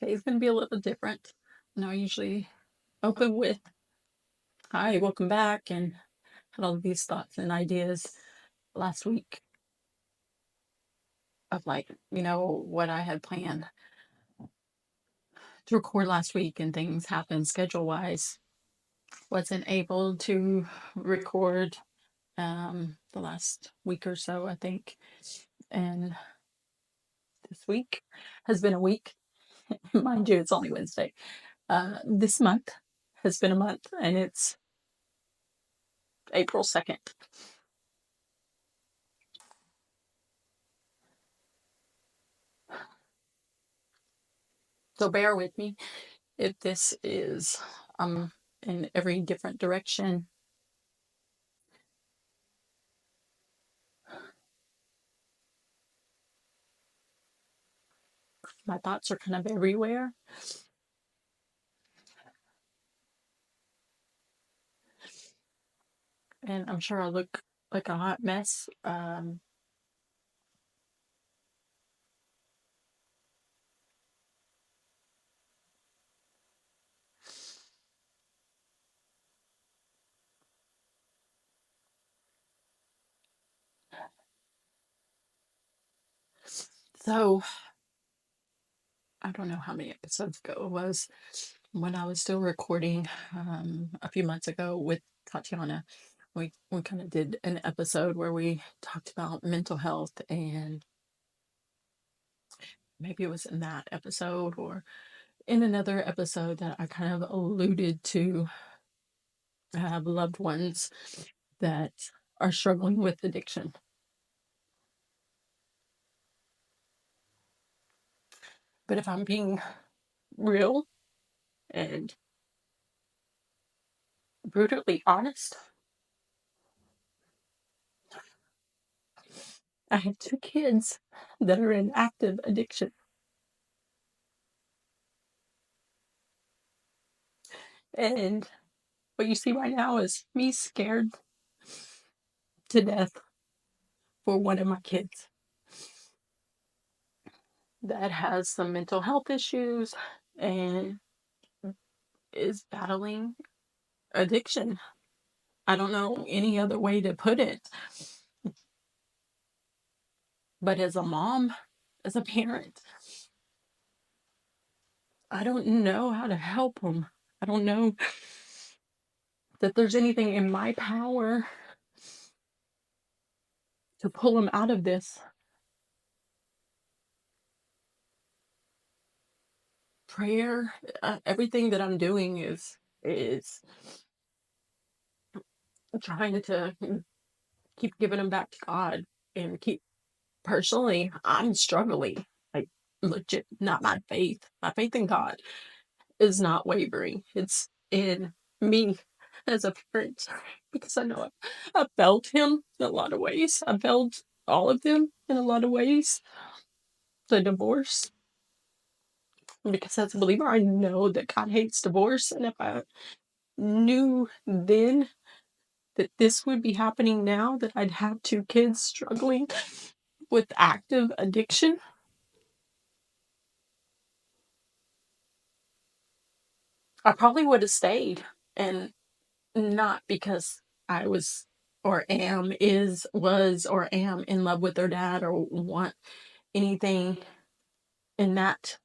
Today's going to be a little different. I usually open with, "Hi, welcome back," and had all of these thoughts and ideas last week of what I had planned to record last week, and things happened schedule wise. Wasn't able to record the last week or so, I think. And this week has been a week. Mind you, it's only Wednesday. This month has been a month, and it's April 2nd. So bear with me if this is in every different direction. My thoughts are kind of everywhere. And I'm sure I look like a hot mess. So I don't know how many episodes ago it was when I was still recording a few months ago with Tatiana. We kind of did an episode where we talked about mental health, and maybe it was in that episode or in another episode that I kind of alluded to. I have loved ones that are struggling with addiction. But if I'm being real and brutally honest, I have two kids that are in active addiction. And what you see right now is me scared to death for one of my kids that has some mental health issues and is battling addiction. I don't know any other way to put it. But as a mom, as a parent, I don't know how to help them. I don't know that there's anything in my power to pull them out of this. Prayer, everything that I'm doing is trying to keep giving them back to God, and keep personally, I'm struggling, like, legit. Not my faith. My faith in God is not wavering. It's in me as a parent, because I know I've failed him in a lot of ways. I've failed all of them in a lot of ways. The divorce, because as a believer, I know that God hates divorce, and if I knew then that this would be happening now, that I'd have two kids struggling with active addiction, I probably would have stayed. And not because I was or am, was or am in love with their dad, or want anything in that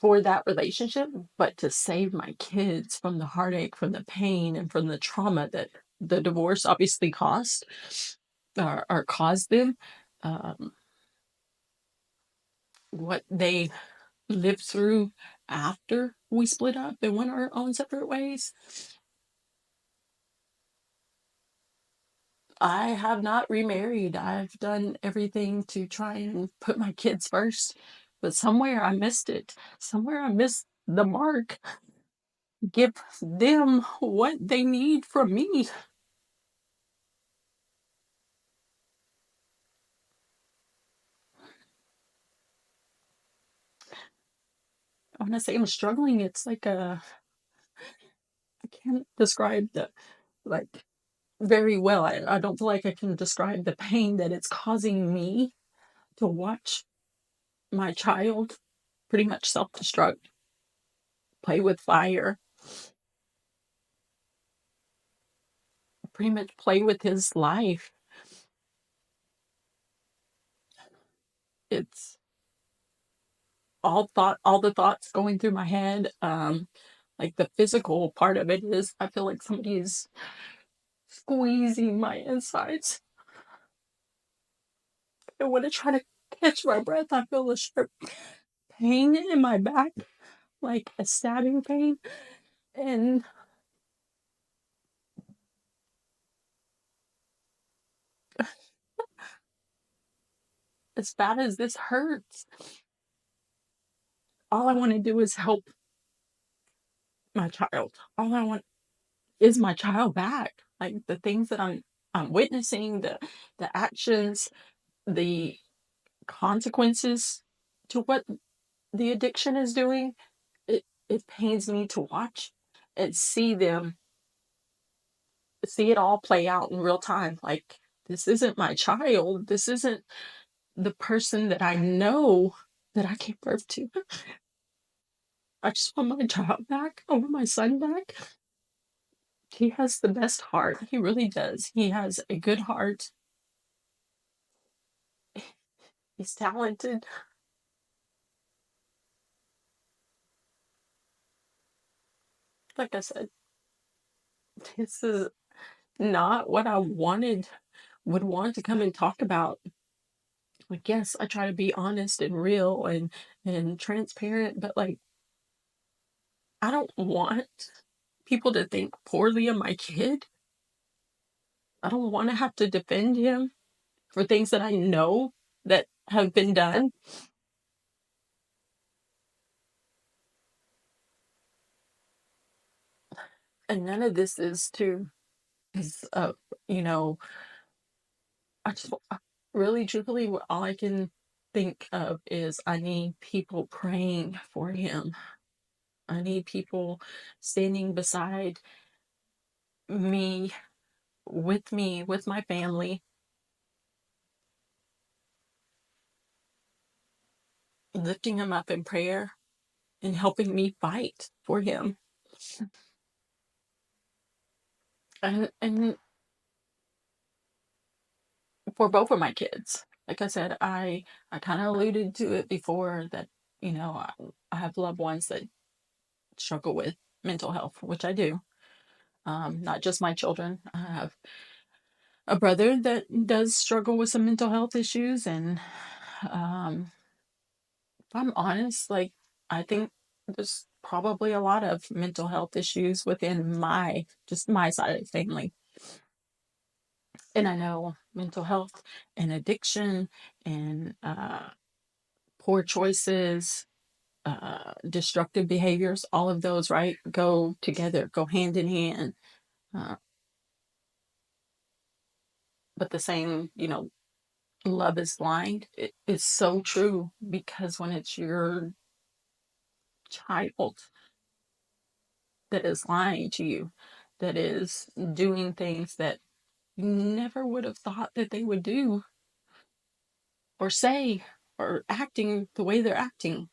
for that relationship, but to save my kids from the heartache, from the pain, and from the trauma that the divorce obviously caused, or caused them. Um, what they lived through after we split up and went our own separate ways. I have not remarried. I've done everything to try and put my kids first, but somewhere I missed it. Somewhere I missed the mark. Give them what they need from me. When I say I'm struggling, it's like I can't describe the, like, very well. I don't feel like I can describe the pain that it's causing me to watch my child pretty much self-destruct, play with fire, pretty much play with his life. It's all the thoughts going through my head. Like the physical part of it is I feel like somebody is squeezing my insides. And when I try to catch my breath, I feel a sharp pain in my back, like a stabbing pain. And as bad as this hurts, all I want to do is help my child. All I want is my child back. Like the things that I'm witnessing, the actions, the consequences to what the addiction is doing, it pains me to watch and see it all play out in real time. Like this isn't my child. This isn't the person that I know that I gave birth to. I just want my child back. I want my son back. He has the best heart. He really does. He has a good heart. He's talented. Like I said, this is not what I would want to come and talk about. Like, yes, I try to be honest and real and transparent, but like I don't want people to think poorly of my kid. I don't want to have to defend him for things that I know that have been done. And none of this is you know, I just really truthfully all I can think of is I need people praying for him. I need people standing beside me, with my family, lifting him up in prayer and helping me fight for him. And for both of my kids. Like I said, I kind of alluded to it before that, I have loved ones that struggle with mental health, which I do. Not just my children. I have a brother that does struggle with some mental health issues, and um, if I'm honest, like I think there's probably a lot of mental health issues within my side of the family. And I know mental health and addiction and poor choices, destructive behaviors, all of those, right, go together, go hand in hand. Uh, but the same, love is blind. It is so true because when it's your child that is lying to you, that is doing things that you never would have thought that they would do or say or acting the way they're acting,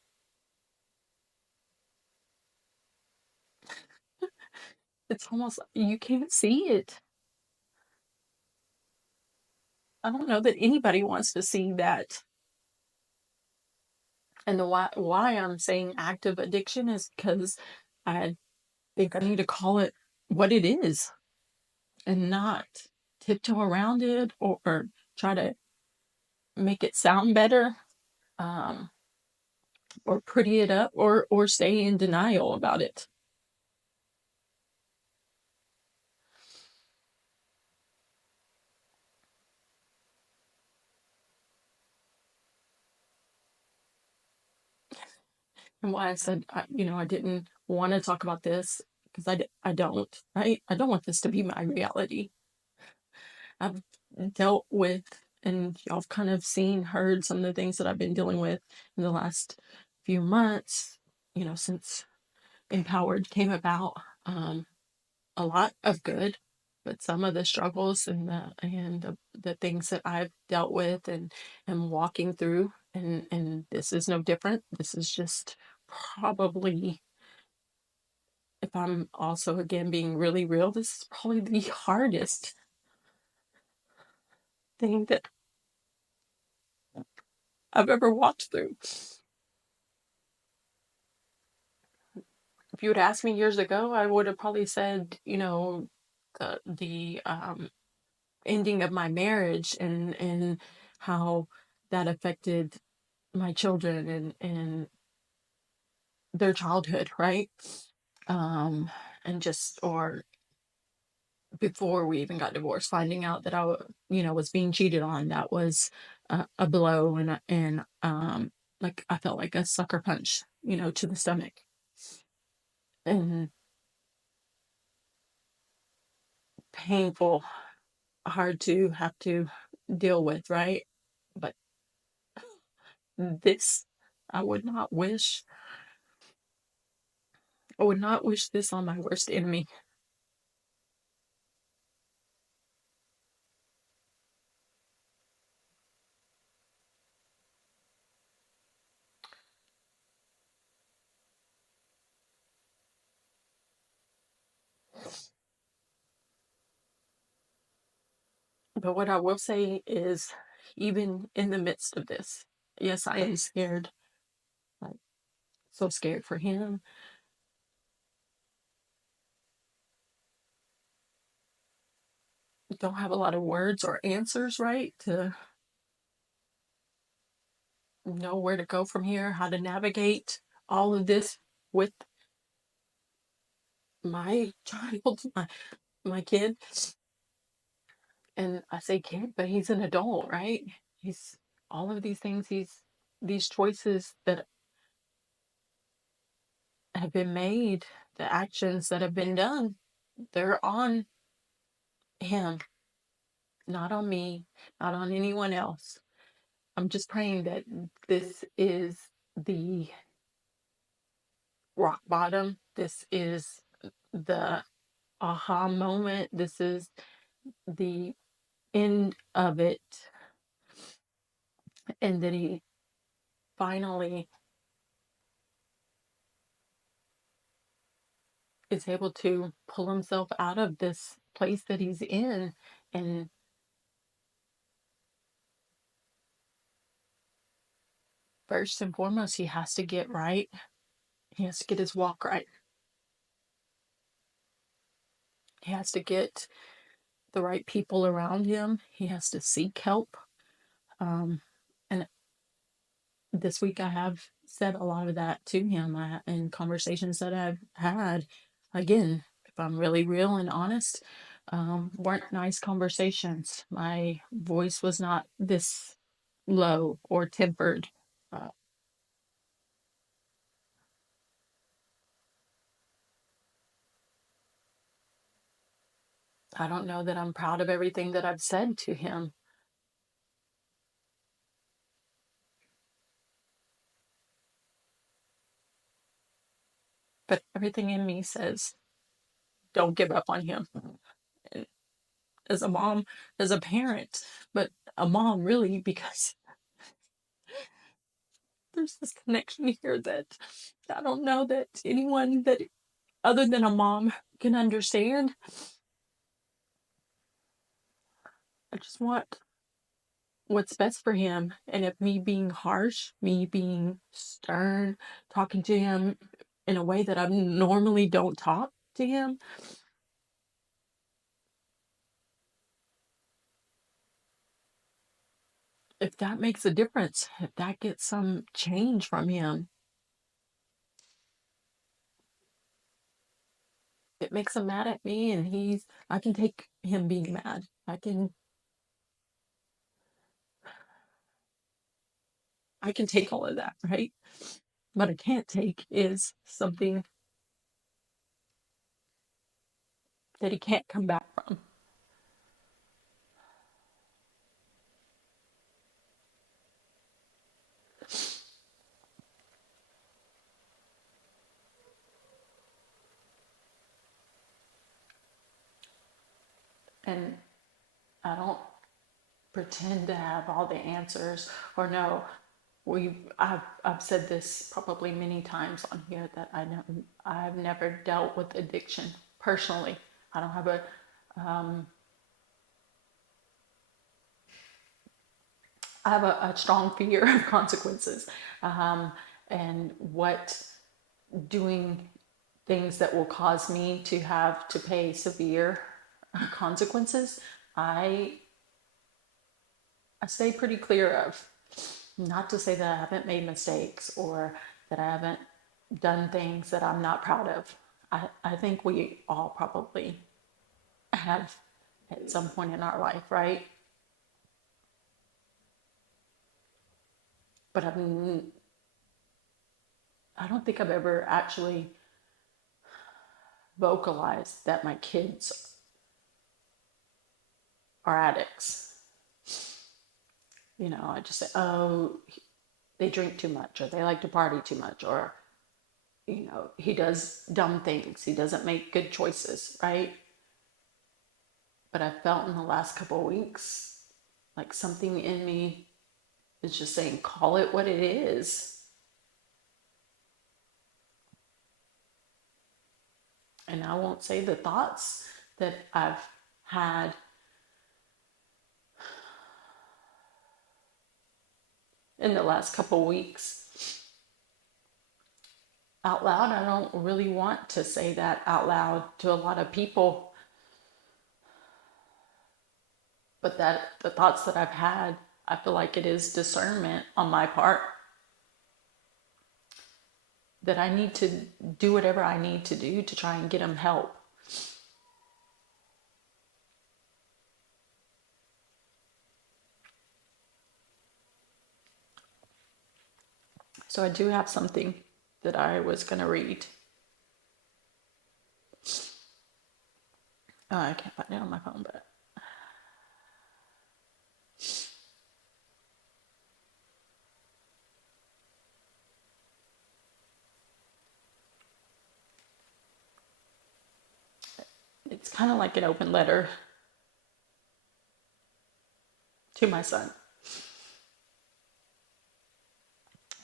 it's almost you can't see it. I don't know that anybody wants to see that. And the why I'm saying active addiction is because I think I need to call it what it is and not tiptoe around it or try to make it sound better, um, or pretty it up or stay in denial about it. And why I said, I didn't want to talk about this because I don't, right? I don't want this to be my reality. I've dealt with, and y'all have kind of seen, heard some of the things that I've been dealing with in the last few months, since Empowered came about. A lot of good, but some of the struggles and the things that I've dealt with and am walking through And this is no different. This is just probably, if I'm also again being really real, this is probably the hardest thing that I've ever walked through. If you had asked me years ago, I would have probably said, the ending of my marriage and how that affected my children and their childhood, right? Um, and just or before we even got divorced, finding out that was being cheated on, that was a blow and like I felt like a sucker punch, to the stomach, and painful, hard to have to deal with, right? But this, I would not wish, I would not wish this on my worst enemy. But what I will say is, even in the midst of this, yes, I am scared, like so scared for him. Don't have a lot of words or answers, right, to know where to go from here, how to navigate all of this with my child, my kid. And I say kid, but he's an adult, right? He's all of these things, these choices that have been made, the actions that have been done, they're on him, not on me, not on anyone else. I'm just praying that this is the rock bottom. This is the aha moment. This is the end of it. And that he finally is able to pull himself out of this place that he's in. And first and foremost, he has to get right. He has to get his walk right. He has to get the right people around him. He has to seek help. And this week I have said a lot of that to him in conversations that I've had. Again, if I'm really real and honest, weren't nice conversations. My voice was not this low or tempered. Uh, I don't know that I'm proud of everything that I've said to him, but everything in me says don't give up on him. And as a mom, as a parent, but a mom really, because there's this connection here that I don't know that anyone that other than a mom can understand. I just want what's best for him. And if me being harsh, me being stern, talking to him in a way that I normally don't talk to him, if that makes a difference, if that gets some change from him, it makes him mad at me and I can take him being mad. I can take all of that, right? What I can't take is something that he can't come back from. And I don't pretend to have all the answers or know I've said this probably many times on here that I've never dealt with addiction personally. I don't have a strong fear of consequences, and what doing things that will cause me to have to pay severe consequences. I I stay pretty clear of. Not to say that I haven't made mistakes or that I haven't done things that I'm not proud of. I think we all probably have at some point in our life, right? But I don't think I've ever actually vocalized that my kids are addicts. You know, I just say, oh, they drink too much, or they like to party too much, or, you know, he does dumb things, he doesn't make good choices, right? But I felt in the last couple of weeks like something in me is just saying, call it what it is. And I won't say the thoughts that I've had in the last couple of weeks out loud. I don't really want to say that out loud to a lot of people, but that the thoughts that I've had, I feel like it is discernment on my part that I need to do whatever I need to do to try and get them help. So I do have something that I was going to read. I can't find it on my phone, but it's kind of like an open letter to my son.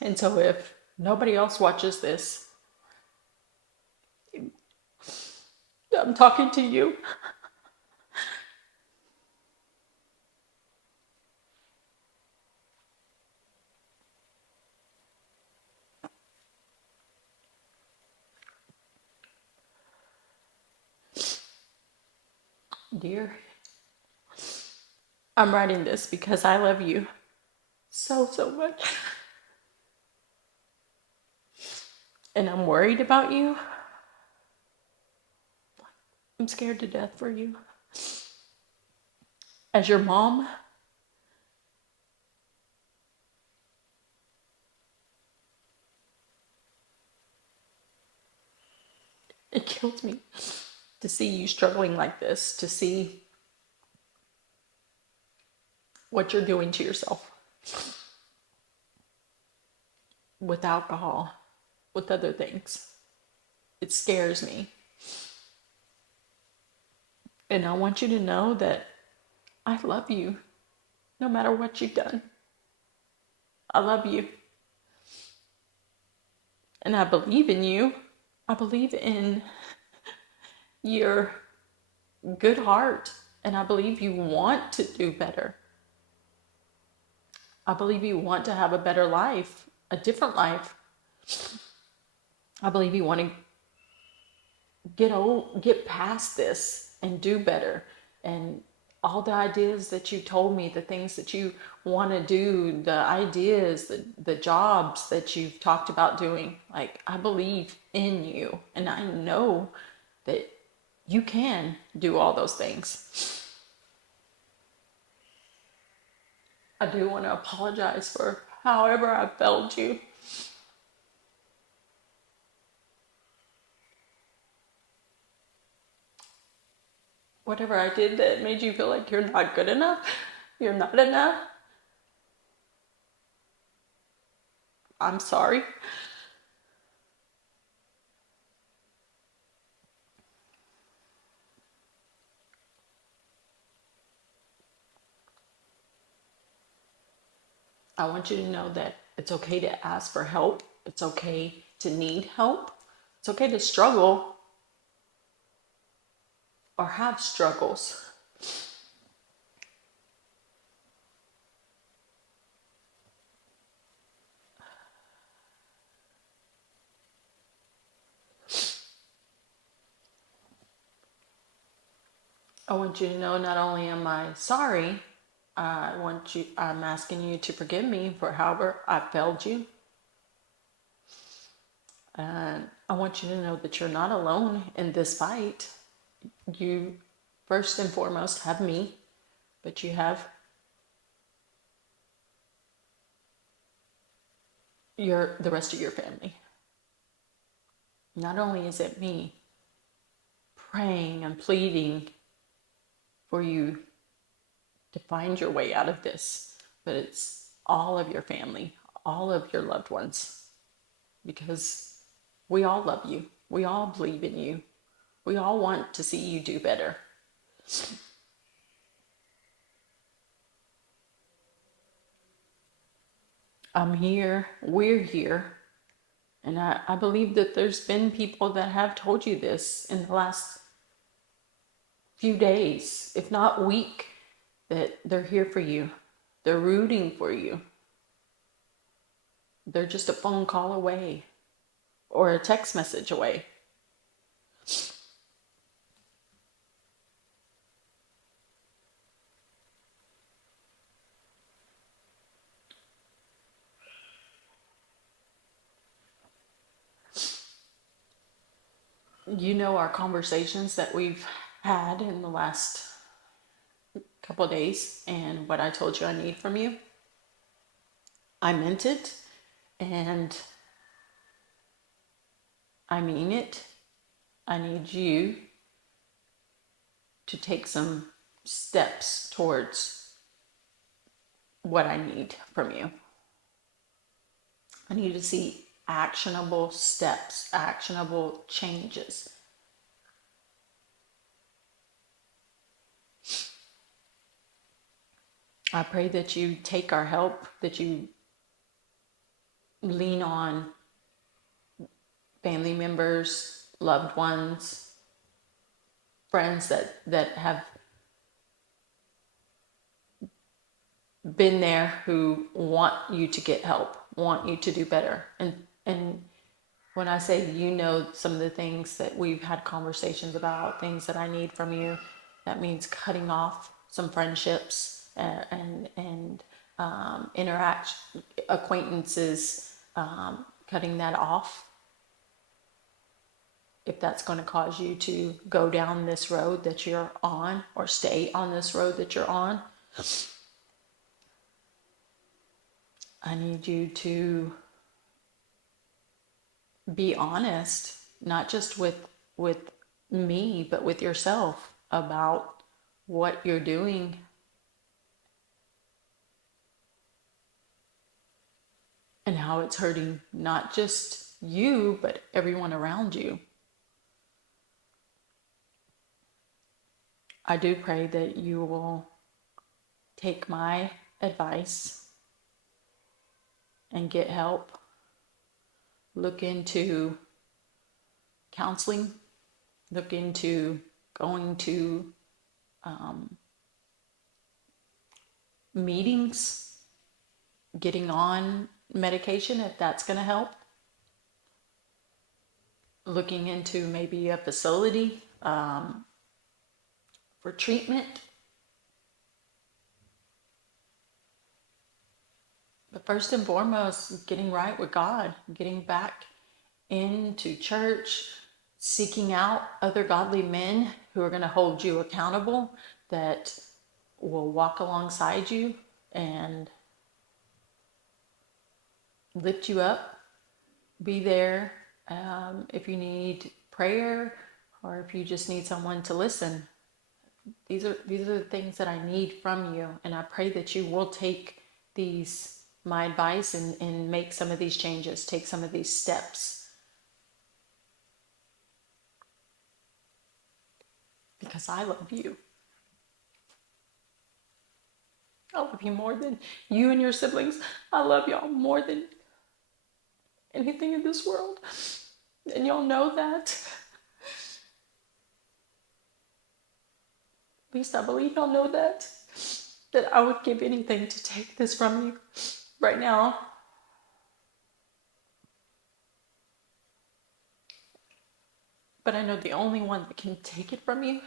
And so if nobody else watches this, I'm talking to you. Dear, I'm writing this because I love you so, so much. And I'm worried about you. I'm scared to death for you. As your mom, it kills me to see you struggling like this, to see what you're doing to yourself with alcohol, with other things. It scares me. And I want you to know that I love you no matter what you've done. I love you. And I believe in you. I believe in your good heart. And I believe you want to do better. I believe you want to have a better life, a different life. I believe you want to get past this and do better. And all the ideas that you told me, the things that you want to do, the ideas, the jobs that you've talked about doing, like, I believe in you. And I know that you can do all those things. I do want to apologize for however I failed you. Whatever I did that made you feel like you're not good enough, you're not enough, I'm sorry. I want you to know that It's okay to ask for help. It's okay to need help. It's okay to struggle or have struggles. I want you to know not only am I sorry, I'm asking you to forgive me for however I failed you. And I want you to know that you're not alone in this fight. You, first and foremost, have me, but you have the rest of your family. Not only is it me praying and pleading for you to find your way out of this, but it's all of your family, all of your loved ones, because we all love you. We all believe in you. We all want to see you do better. I'm here. We're here. And I believe that there's been people that have told you this in the last few days, if not week, that they're here for you. They're rooting for you. They're just a phone call away or a text message away. You know, our conversations that we've had in the last couple of days and what I told you I need from you. I meant it and I mean it. I need you to take some steps towards what I need from you. I need to see actionable steps, actionable changes. I pray that you take our help, that you lean on family members, loved ones, friends that have been there who want you to get help, want you to do better. And when I say, you know, some of the things that we've had conversations about, things that I need from you, that means cutting off some friendships and interact acquaintances, cutting that off. If that's going to cause you to go down this road that you're on or stay on this road that you're on, I need you to be honest, not just with me, but with yourself about what you're doing and how it's hurting not just you, but everyone around you. I do pray that you will take my advice and get help. Look into counseling, look into going to meetings, getting on medication if that's going to help. Looking into maybe a facility for treatment. But first and foremost, getting right with God, getting back into church, seeking out other godly men who are going to hold you accountable, that will walk alongside you and lift you up, be there if you need prayer or if you just need someone to listen. These are the things that I need from you, and I pray that you will take my advice and make some of these changes, take some of these steps, because I love you. I love you more than you and your siblings. I love y'all more than anything in this world. And y'all know that. At least I believe y'all know that. That I would give anything to take this from you right now. But I know the only one that can take it from you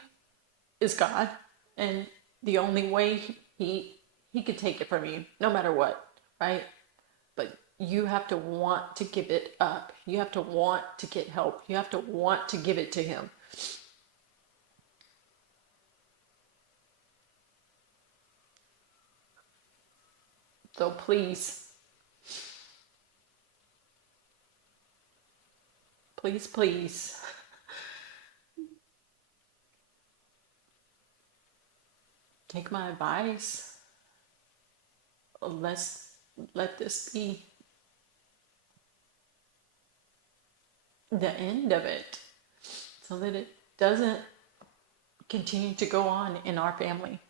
is God. And the only way he could take it from you, no matter what, right? But you have to want to give it up. You have to want to get help. You have to want to give it to him. So please, please, please, take my advice. Let's let this be the end of it so that it doesn't continue to go on in our family.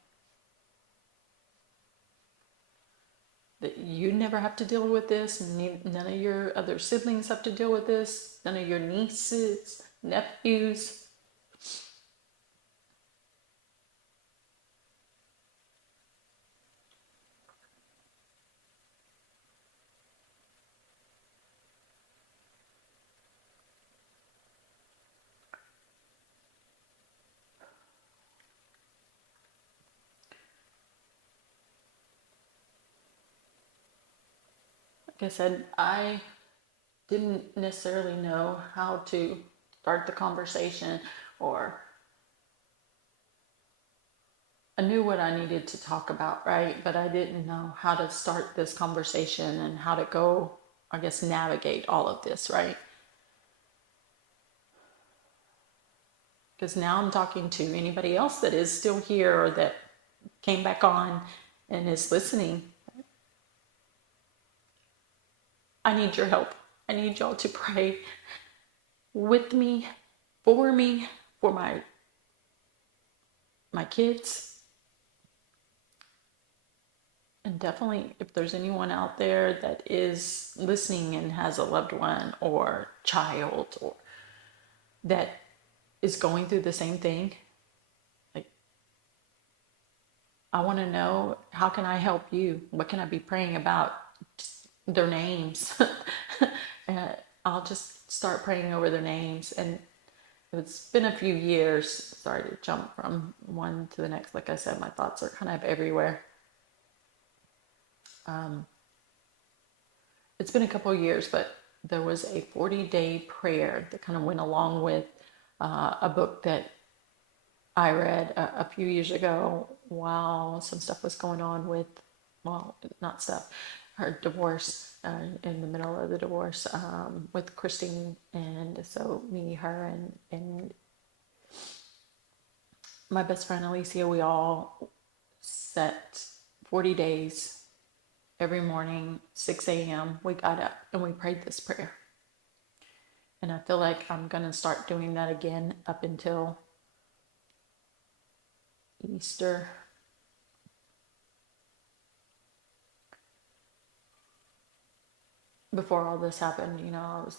That you never have to deal with this, none of your other siblings have to deal with this, none of your nieces, nephews. Like I said, I didn't necessarily know how to start the conversation, or I knew what I needed to talk about, right? But I didn't know how to start this conversation and how to go, I guess, navigate all of this, right? Because now I'm talking to anybody else that is still here or that came back on and is listening. I need your help. I need y'all to pray with me, for my kids, and definitely if there's anyone out there that is listening and has a loved one or child or that is going through the same thing. Like, I want to know, how can I help you? What can I be praying about? Just their names. And I'll just start praying over their names. And it's been a few years. Sorry to jump from one to the next. Like I said, my thoughts are kind of everywhere. It's been a couple of years, but there was a 40-day prayer that kind of went along with a book that I read a few years ago while some stuff was going on with, well, not stuff, her divorce, in the middle of the divorce, with Christine. And so me, her, and my best friend Alicia, we all set 40 days. Every morning, 6 a.m., we got up and we prayed this prayer. And I feel like I'm going to start doing that again up until Easter. Before all this happened, I was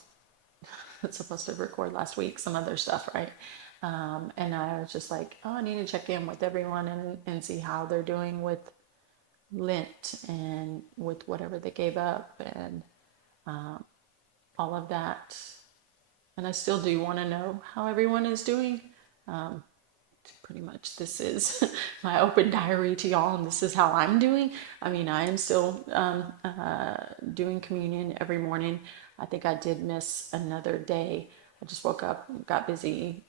supposed to record last week some other stuff, right? And I was just like, oh, I need to check in with everyone and see how they're doing with Lent and with whatever they gave up and all of that. And I still do want to know how everyone is doing. Pretty much this is my open diary to y'all, and this is how I'm doing. I mean, I am still doing communion every morning. I think I did miss another day. I just woke up, got busy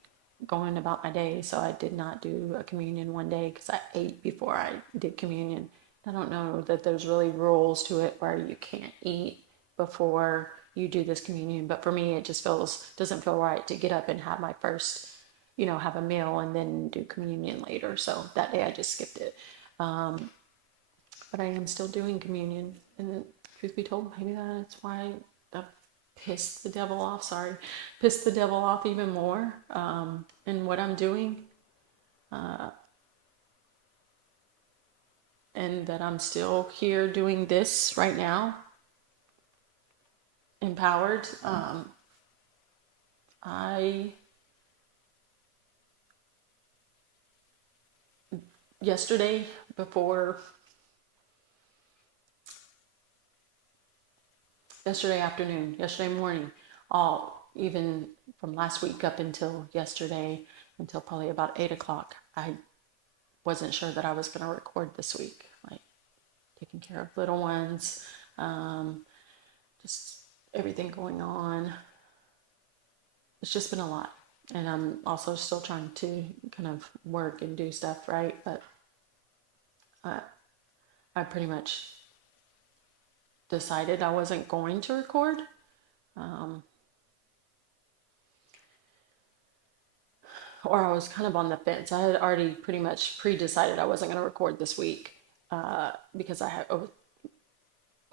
going about my day, so I did not do a communion one day because I ate before I did communion. I don't know that there's really rules to it where you can't eat before you do this communion, but for me, it just doesn't feel right to get up and have my first, have a meal and then do communion later. So that day I just skipped it. But I am still doing communion. And truth be told, maybe that's why I pissed the devil off. Sorry. Pissed the devil off even more in what I'm doing. and that I'm still here doing this right now, empowered. I yesterday before yesterday afternoon, yesterday morning, all even from last week up until yesterday, until probably about 8 o'clock, I wasn't sure that I was going to record this week. Like taking care of little ones, just everything going on. It's just been a lot. And I'm also still trying to kind of work and do stuff, right? But I pretty much decided I wasn't going to record. Or I was kind of on the fence. I had already pretty much pre-decided I wasn't going to record this week because I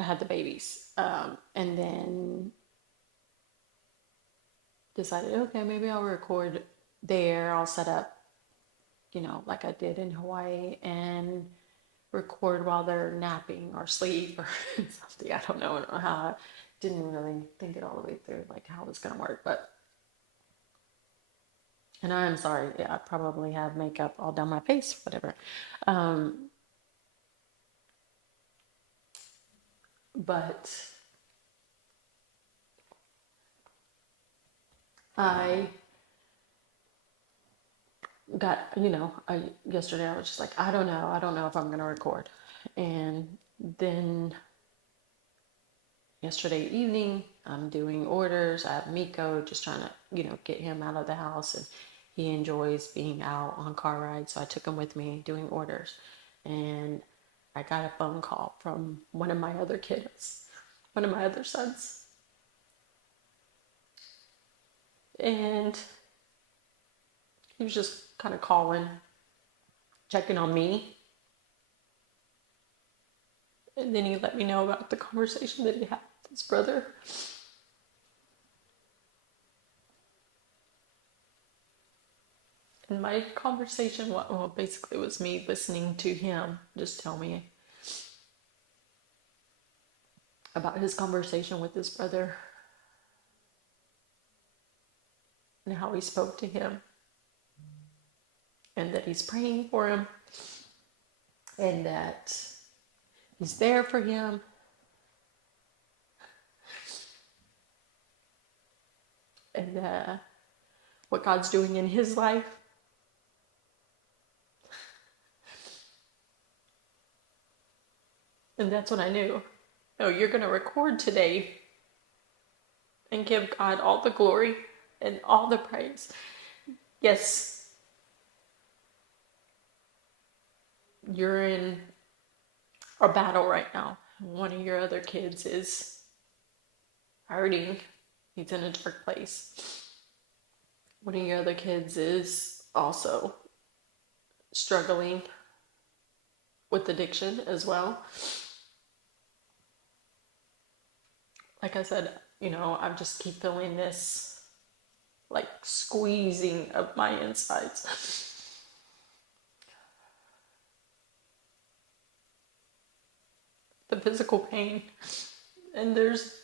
had the babies, and then decided, okay, maybe I'll record there. I'll set up, like I did in Hawaii, and record while they're napping or sleep or something. I don't know how. I didn't really think it all the way through, like how it was going to work, but. And I'm sorry, I probably have makeup all down my face, whatever. But I got, yesterday I was just like, I don't know if I'm going to record. And then yesterday evening, I'm doing orders. I have Miko just trying to, get him out of the house. And he enjoys being out on car rides. So I took him with me doing orders. And I got a phone call from one of my other kids, one of my other sons. And he was just kind of calling, checking on me. And then he let me know about the conversation that he had with his brother. And my conversation, well, basically was me listening to him just tell me about his conversation with his brother and how he spoke to him and that he's praying for him and that he's there for him. And what God's doing in his life. And that's when I knew, no, you're going to record today and give God all the glory and all the praise. Yes, you're in a battle right now. One of your other kids is hurting. He's in a dark place. One of your other kids is also struggling with addiction as well. Like I said, I just keep feeling this like squeezing of my insides. The physical pain. And there's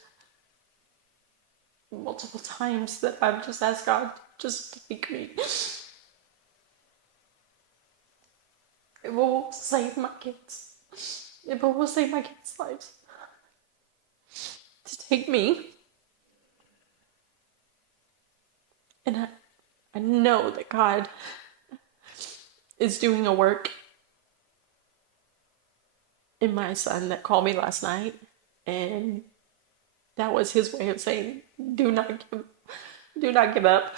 multiple times that I've just asked God, just take me. It will save my kids. It will save my kids' lives. To take me. And I know that God is doing a work in my son that called me last night. And that was his way of saying, do not give up.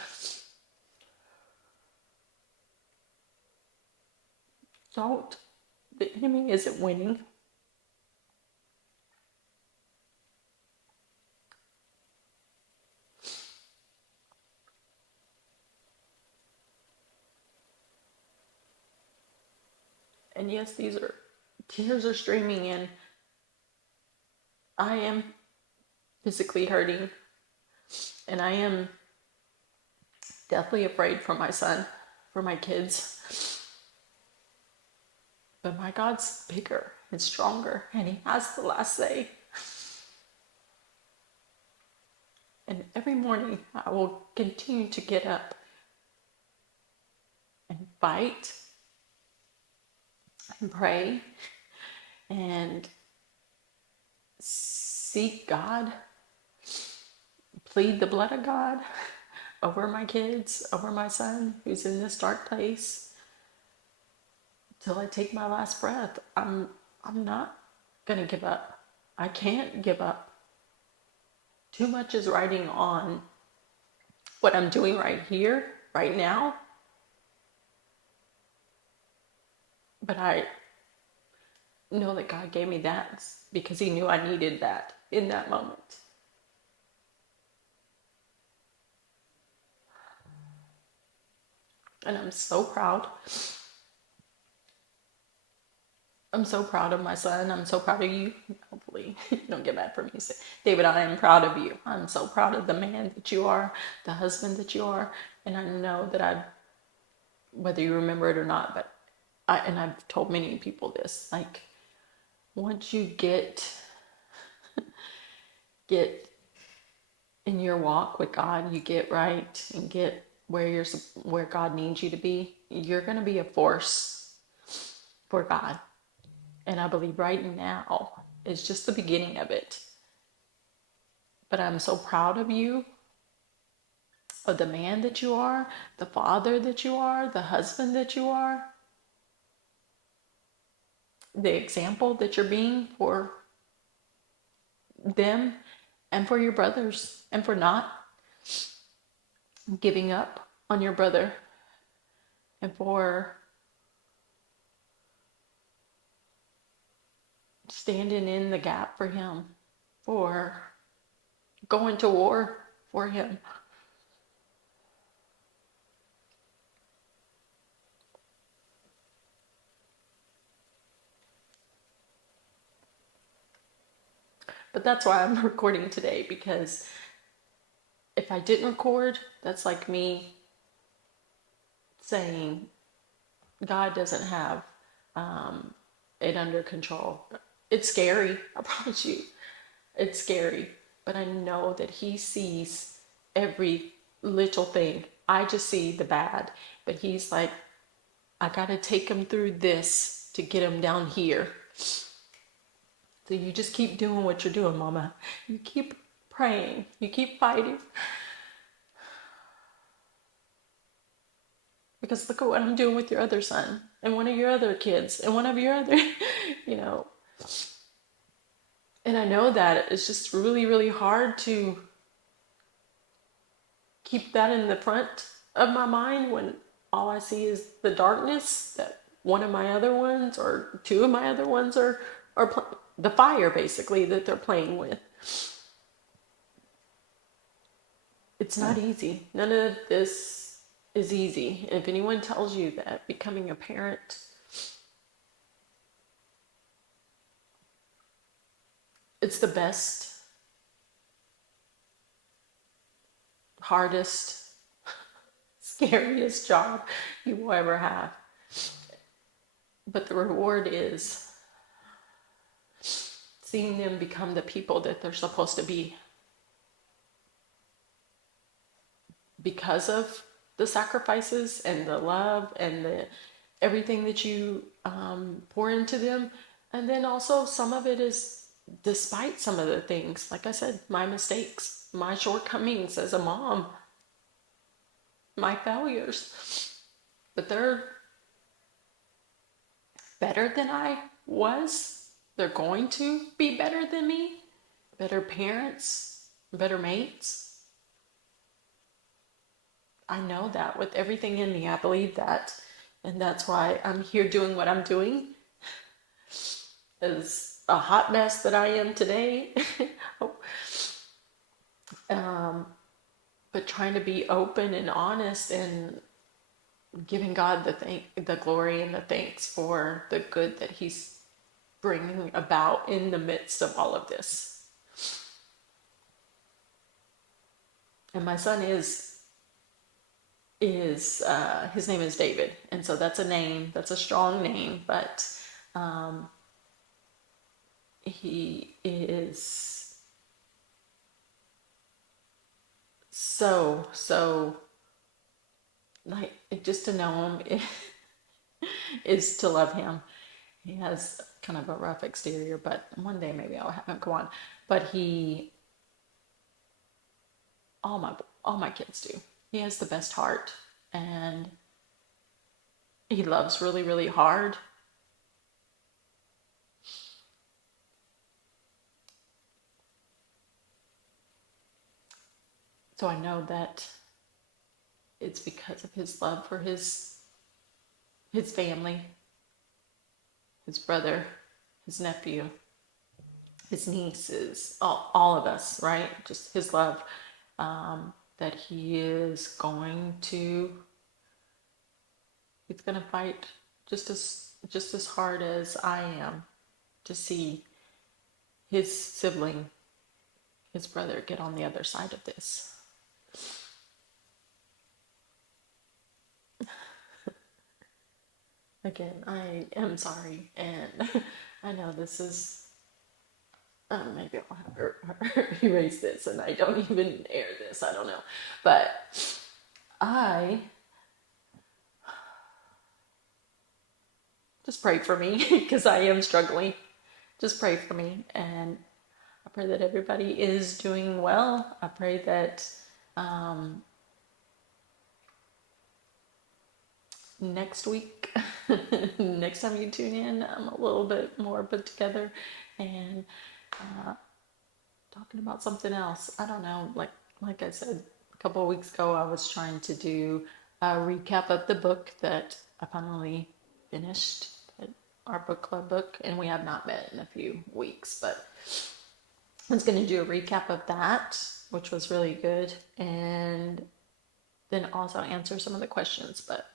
Don't. The enemy isn't winning. And yes, tears are streaming, and I am physically hurting, and I am deathly afraid for my son, for my kids. But my God's bigger. is stronger, and he has the last say. And every morning I will continue to get up and fight and pray and seek God, plead the blood of God over my kids, over my son who's in this dark place till I take my last breath. I'm not gonna give up. I can't give up. Too much is riding on what I'm doing right here, right now. But I know that God gave me that because he knew I needed that in that moment. And I'm so proud. I'm so proud of my son. I'm so proud of you. Hopefully, you don't get mad for me. Say, David, I am proud of you. I'm so proud of the man that you are, the husband that you are. And I know that whether you remember it or not, but I've told many people this, like, once you get in your walk with God, you get right and get where God needs you to be, you're going to be a force for God. And I believe right now is just the beginning of it. But I'm so proud of you, of the man that you are, the father that you are, the husband that you are, the example that you're being for them and for your brothers, and for not giving up on your brother, and for standing in the gap for him, for going to war for him. But that's why I'm recording today, because if I didn't record, that's like me saying God doesn't have it under control. It's scary, I promise you. It's scary, but I know that he sees every little thing. I just see the bad, but he's like, I gotta take him through this to get him down here. So you just keep doing what you're doing, Mama. You keep praying. You keep fighting. Because look at what I'm doing with your other son and one of your other kids and one of your other, you know. And I know that it's just really, really hard to keep that in the front of my mind when all I see is the darkness that one of my other ones or two of my other ones are the fire basically that they're playing with. It's not easy. None of this is easy. If anyone tells you that becoming a parent it's the best, hardest, scariest job you will ever have. But the reward is seeing them become the people that they're supposed to be because of the sacrifices and the love and the everything that you pour into them. And then also some of it is despite some of the things, like I said, my mistakes, my shortcomings as a mom, my failures, but they're better than I was. They're going to be better than me, better parents, better mates. I know that with everything in me, I believe that. And that's why I'm here doing what I'm doing. As a hot mess that I am today. But trying to be open and honest and giving God the glory and the thanks for the good that he's bringing about in the midst of all of this. And my son is his name is David, and so that's a strong name, but he is so like, just to know him is to love him. He has kind of a rough exterior, but one day maybe I'll have him come on. But he, all my kids do. He has the best heart, and he loves really, really hard. So I know that it's because of his love for his family, his brother, his nephew, his nieces, all of us, right? Just his love, that he's going to fight just as hard as I am to see his sibling, his brother, get on the other side of this. Again, I am sorry, and I know this is. Maybe I'll have her erase this, and I don't even air this. I don't know, but I just pray for me because I am struggling. Just pray for me, and I pray that everybody is doing well. I pray that next week, next time you tune in, I'm a little bit more put together and talking about something else. I don't know. Like I said a couple of weeks ago, I was trying to do a recap of the book that I finally finished, our book club book, and we have not met in a few weeks, but I was going to do a recap of that, which was really good, and then also answer some of the questions, but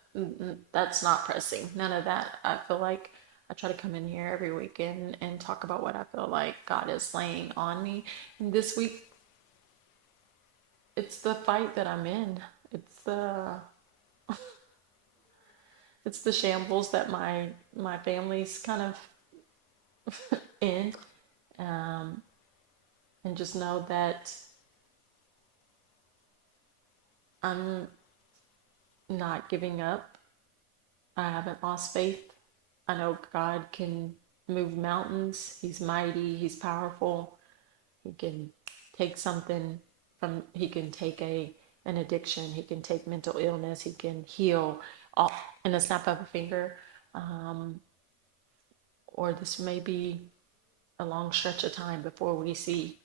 that's not pressing. None of that. I feel like I try to come in here every weekend and talk about what I feel like God is laying on me. And this week, it's the fight that I'm in. It's the shambles that my family's kind of in, um, and just know that I'm not giving up. I haven't lost faith. I know God can move mountains. He's mighty. He's powerful. He can take something he can take an addiction. He can take mental illness. He can heal all in a snap of a finger. Or this may be a long stretch of time before we see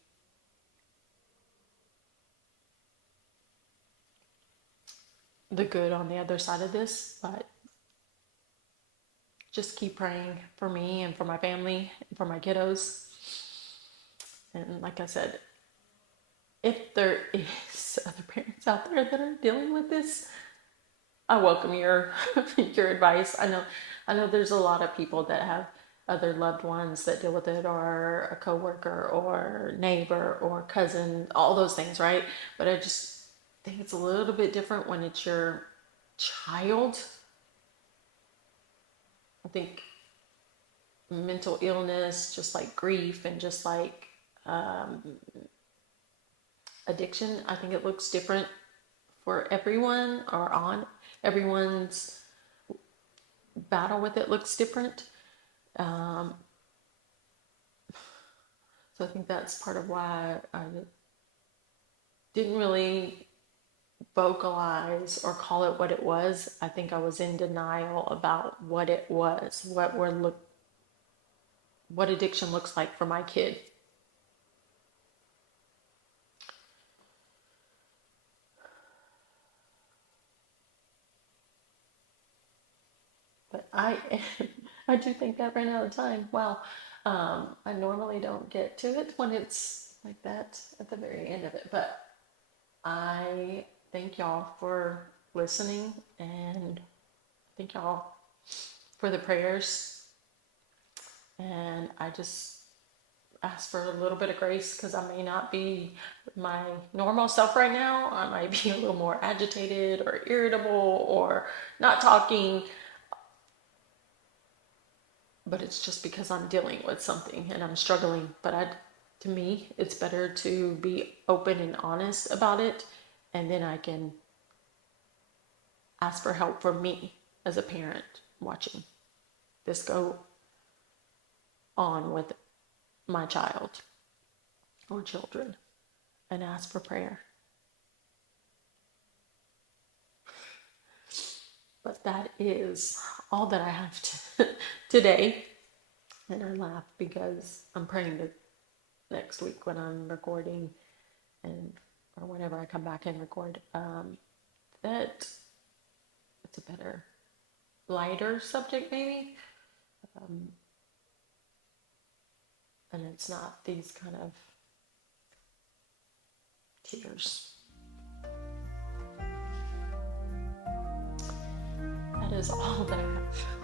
the good on the other side of this. But just keep praying for me and for my family and for my kiddos. And like I said, if there is other parents out there that are dealing with this, I welcome your your advice. I know there's a lot of people that have other loved ones that deal with it, or a coworker or neighbor or cousin, all those things, right? But I just think it's a little bit different when it's your child. I think mental illness, just like grief and just like addiction, I think it looks different for everyone, or on everyone's battle with it looks different. So I think that's part of why I didn't really vocalize or call it what it was. I think I was in denial about what it was, what addiction looks like for my kid. But I do think I ran out of time. Wow. I normally don't get to it when it's like that at the very end of it, but I thank y'all for listening, and thank y'all for the prayers. And I just ask for a little bit of grace because I may not be my normal self right now. I might be a little more agitated or irritable or not talking but it's just because I'm dealing with something and I'm struggling. But to me, it's better to be open and honest about it, and then I can ask for help from me as a parent watching this go on with my child or children, and ask for prayer. But that is all that I have today. And I laugh because I'm praying that next week when I'm recording, and or whenever I come back and record, that it's a better, lighter subject maybe, um, and it's not these kind of tears. That is all that I have.